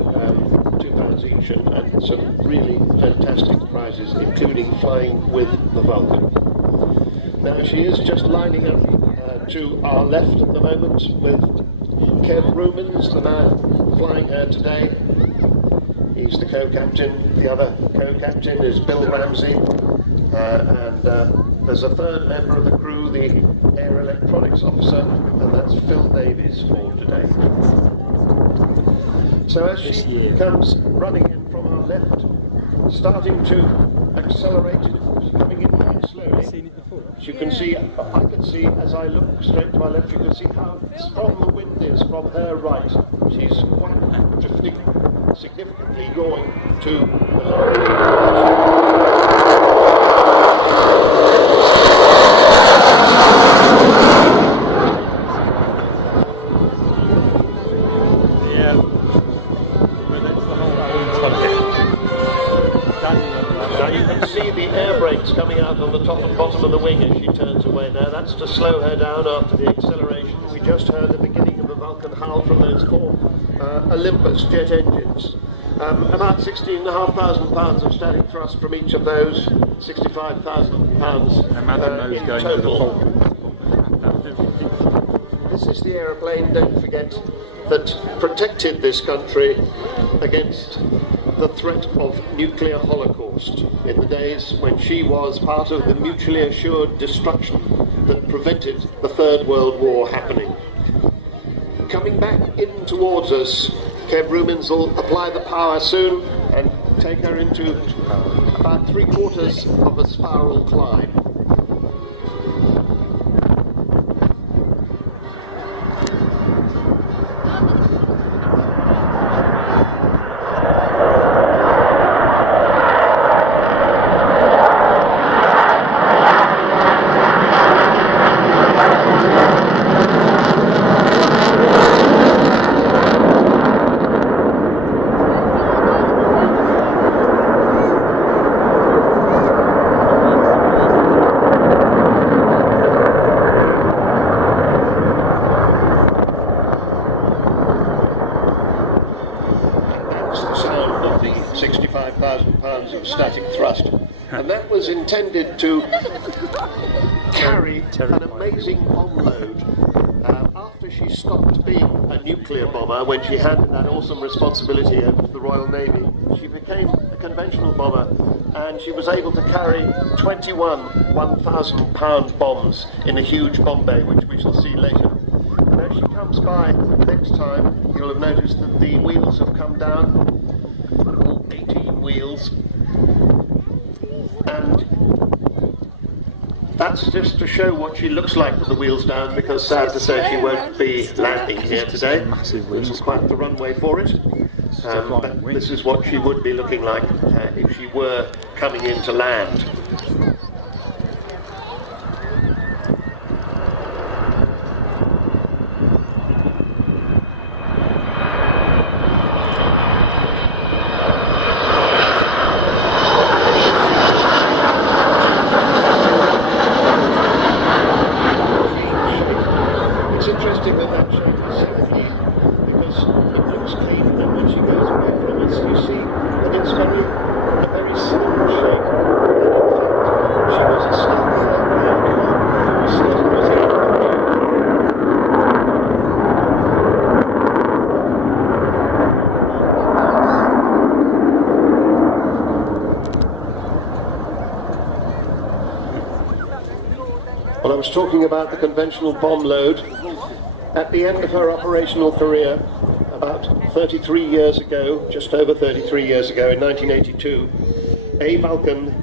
£2 each, and some really fantastic prizes, including flying with the Vulcan. Now she is just lining up to our left at the moment with Kev Rumens, the man flying her today. He's the co-captain. The other co-captain is Bill Ramsey, and there's a third member of the crew, the air electronics officer, and that's Phil Davies for today. So as she comes running in from our left, starting to accelerate, coming in very slowly. You can see, I can see as I look straight to my left, you can see how strong the wind is from her right. She's quite drifting, significantly going to the left. Coming out on the top and bottom of the wing as she turns away now. That's to slow her down after the acceleration. We just heard the beginning of a Vulcan howl from those four Olympus jet engines. About 16,500 of static thrust from each of those, 65,000 pounds in total. This is the aeroplane, don't forget, that protected this country against the threat of nuclear holocaust in the days when she was part of the mutually assured destruction that prevented the Third World War happening. Coming back in towards us, Kev Rumens will apply the power soon and take her into about 3/4 of a spiral climb. £65,000 of static thrust, and that was intended to carry an amazing bomb load. After she stopped being a nuclear bomber, when she handed that awesome responsibility over to the Royal Navy, she became a conventional bomber, and she was able to carry 21 1,000-pound bombs in a huge bomb bay, which we shall see later. And as she comes by next time, you'll have noticed that the wheels have come down, all 18 wheels, and that's just to show what she looks like with the wheels down, because sad to say she won't be landing here today. This is quite the runway for it, but this is what she would be looking like if she were coming in to land. Well, I was talking about the conventional bomb load. At the end of her operational career, about 33 years ago, just over 33 years ago, in 1982, a Vulcan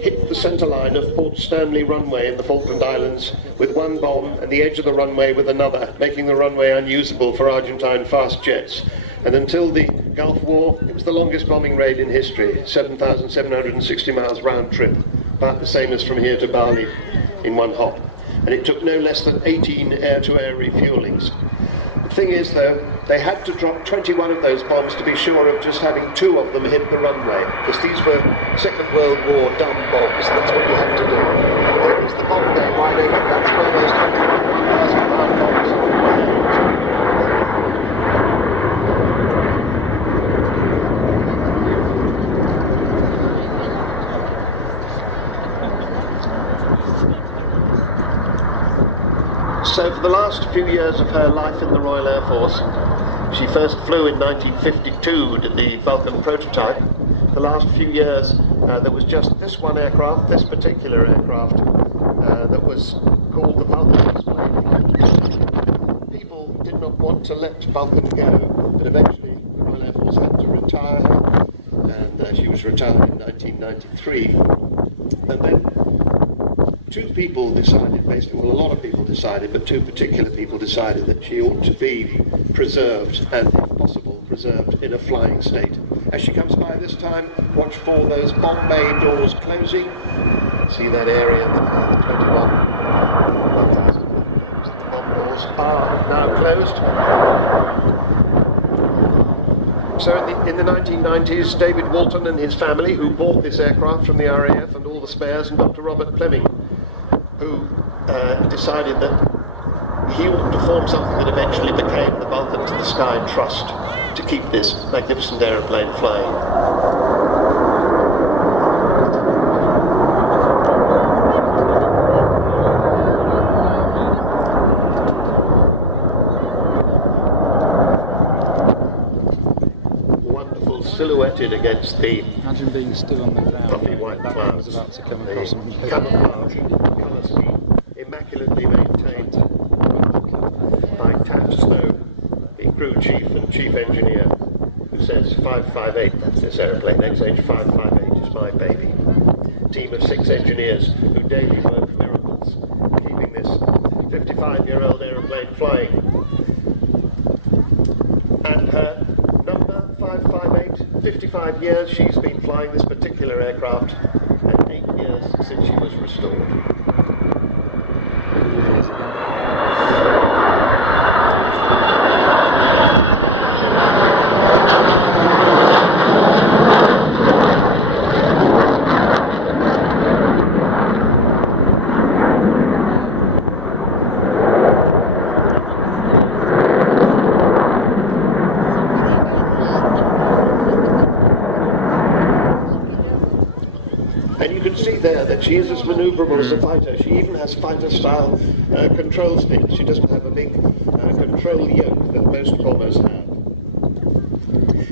hit the centre line of Port Stanley runway in the Falkland Islands with one bomb and the edge of the runway with another, making the runway unusable for Argentine fast jets. And until the Gulf War, it was the longest bombing raid in history, 7,760 miles round trip, about the same as from here to Bali in one hop. And it took no less than 18 air-to-air refuelings. The thing is, though, they had to drop 21 of those bombs to be sure of just having 2 of them hit the runway, because these were Second World War dumb bombs. That's what you have to do. There is the bomb bay wide open. That's where those 21 1,000-pound bombs were hit. the last few years of her life in the Royal Air Force, she first flew in 1952, did the Vulcan prototype. The last few years there was just this one aircraft, this particular aircraft, that was called the Vulcan display flight. People did not want to let Vulcan go, but eventually the Royal Air Force had to retire her, and she was retired in 1993. And then two people decided, basically, well, a lot of people decided, but two particular people decided that she ought to be preserved, and if possible, preserved in a flying state. As she comes by this time, watch for those bomb bay doors closing. See that area, the 21 bomb doors are now closed. So in the 1990s, David Walton and his family, who bought this aircraft from the RAF and all the spares, and Dr. Robert Fleming, who decided that he ought to form something that eventually became the Vulcan to the Sky Trust to keep this magnificent aeroplane flying. Silhouetted against the imagine being stood on the ground fluffy white clouds, was about to come across the camouflage colour scheme immaculately maintained by Taft Snow, the crew chief and chief engineer, who says 558, that's this aeroplane, XH558 is my baby. A team of 6 engineers who daily work miracles, keeping this 55-year-old aeroplane flying. And her number 558, 55 years she's been flying this particular aircraft, and 8 years since she was restored. And you can see there that she is as manoeuvrable as a fighter. She even has fighter-style control sticks. She doesn't have a big control yoke that most bombers have.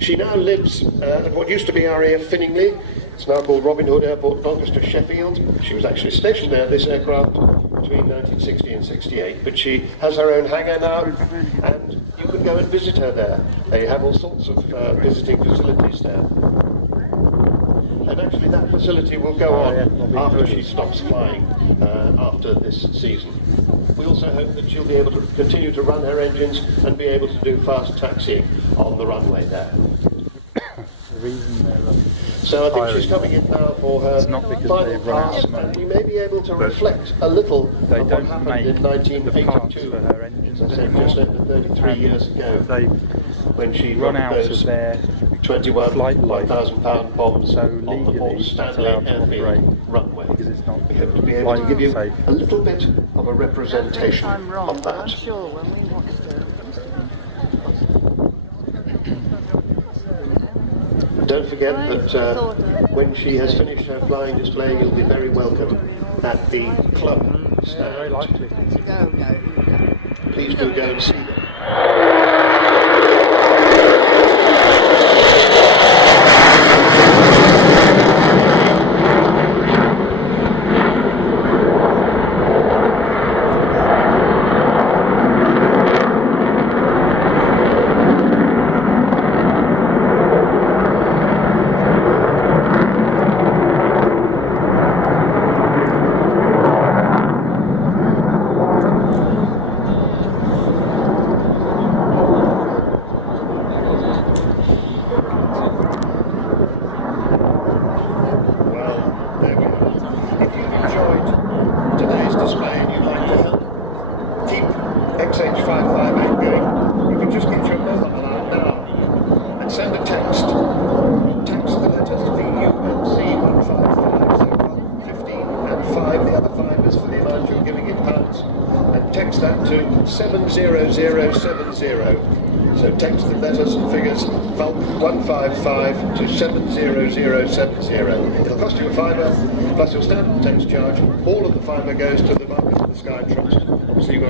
She now lives at what used to be RAF Finningley. It's now called Robin Hood Airport, Doncaster, Sheffield. She was actually stationed there, this aircraft, between 1960 and 68. But she has her own hangar now, and you can go and visit her there. They have all sorts of visiting facilities there. And actually that facility will go on after she stops flying after this season. We also hope that she'll be able to continue to run her engines and be able to do fast taxiing on the runway there. So I think she's coming in now for her final pass, and we may be able to reflect a little on what happened in 1982, as I said, just over 33 years ago, when she run out those 21 £1,000 bombs on the Port Stanley Airfield runway. We hope to be able to give you a little bit of a representation of that. I'm sure when we watched it. Don't forget that when she has finished her flying display, you'll be very welcome at the club stand. Please do go and see them. XH558 going, you can just get your mobile out now and send a text. Text the letters VUMC155, so 15 and 5, the other 5 is for the amount you're giving in pounds, and text that to 70070. So text the letters and figures Vulcan 155 to 70070. It'll cost you a £5 plus your standard text charge. All of the £5 goes to the Vulcan to the Sky Trust. Obviously you're going to